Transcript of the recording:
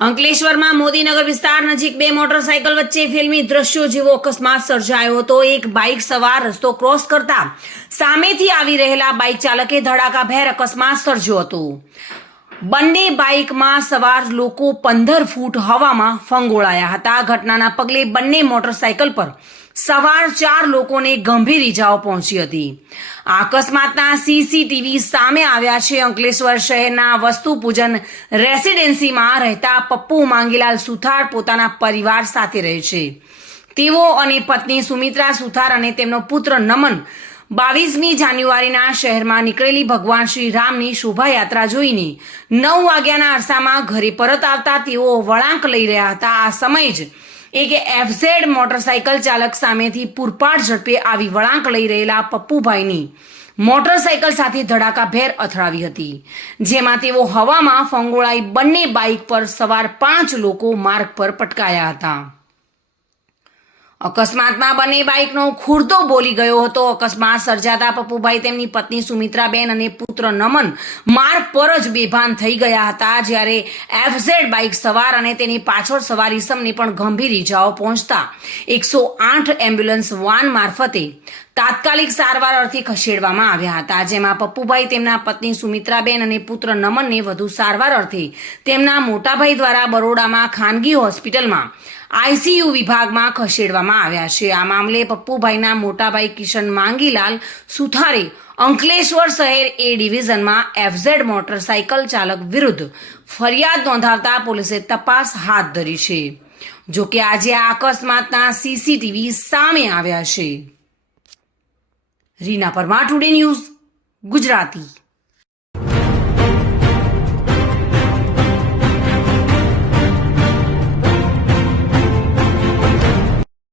અંકલેશ્વરમાં મોદીનગર વિસ્તાર નજીક બે મોટરસાયકલ વચ્ચે ફિલ્મી દ્રશ્યો જેવો અકસ્માત સર્જાયો હતો। એક બાઇક સવાર રસ્તો ક્રોસ કરતા સામેથી આવી રહેલા બાઇક ચાલકે ધડાકાભેર અકસ્માત સર્જ્યો હતો। બંને બાઇકમાં સવાર લોકો 15 ફૂટ હવામાં ફંગોળાયા હતા। ઘટનાના પગલે બંને મોટરસાયકલ પર સવાર 4 લોકોને ગંભીર ઈજાઓ પહોંચી હતી। આ અકસ્માતના સીસીટીવી સામે આવ્યા છે। અંકલેશ્વર શહેરના વસ્તુપૂજન રેસિડેન્સીમાં રહેતા પપ્પુ માંગીલાલ સુથાર પોતાના પરિવાર સાથે રહે છે। તેઓ અને પત્ની સુમિત્રા સુથાર અને તેમનો પુત્ર નમન 22મી જાન્યુઆરીના શહેરમાં નીકળેલી ભગવાન શ્રી રામની શોભાયાત્રા જોઈને 9 વાગ્યાના અરસામાં ઘરે પરત આવતા તેઓ વળાંક લઈ રહ્યા હતા। આ સમયે જ એક એફઝેડ મોટરસાયકલ ચાલક સામેથી પૂરપાટ ઝડપે આવી વળાંક લઈ રહેલા પપ્પુભાઈની મોટરસાયકલ સાથે ધડાકાભેર અથડાવી હતી, જેમાં તેઓ હવામાં ફંગોળાઈ બંને બાઇક પર સવાર 5 લોકો માર્ગ પર પટકાયા હતા। અકસ્માતમાં બંને બાઇકનો ખુરદો બોલી ગયો હતો। અકસ્માત સર્જાતા પપ્પુભાઈ, તેમની પત્ની સુમિત્રાબેન અને પુત્ર નમન માર્ગ પર જ બેભાન થઈ ગયા હતા, જ્યારે એફઝેડ બાઇક સવાર અને તેની પાછળ સવાર ઈસમને પણ ગંભીર ઈજાઓ પહોંચતા 108 એમ્બ્યુલન્સ વાન મારફતે તાત્કાલિક સારવાર અર્થે ખસેડવામાં આવ્યા હતા, જેમાં પપ્પુભાઈ, તેમના પત્ની સુમિત્રાબેન અને પુત્ર નમનને વધુ સારવાર અર્થે તેમના મોટાભાઈ દ્વારા બરોડામાં ખાનગી હોસ્પિટલમાં આઈસીયુ વિભાગમાં ખસેડવામાં આવ્યા છે। આ મામલે પપ્પુભાઈના મોટાભાઈ કિશન માંગીલાલ સુથારે અંકલેશ્વર શહેર એ ડિવિઝનમાં એફઝેડ મોટરસાયકલ ચાલક વિરુદ્ધ ફરિયાદ નોંધાવતા પોલીસે તપાસ હાથ ધરી છે। જોકે આજે આ અકસ્માતના સીસીટીવી સામે આવ્યા છે। Reena Parmar, today news, Gujarati.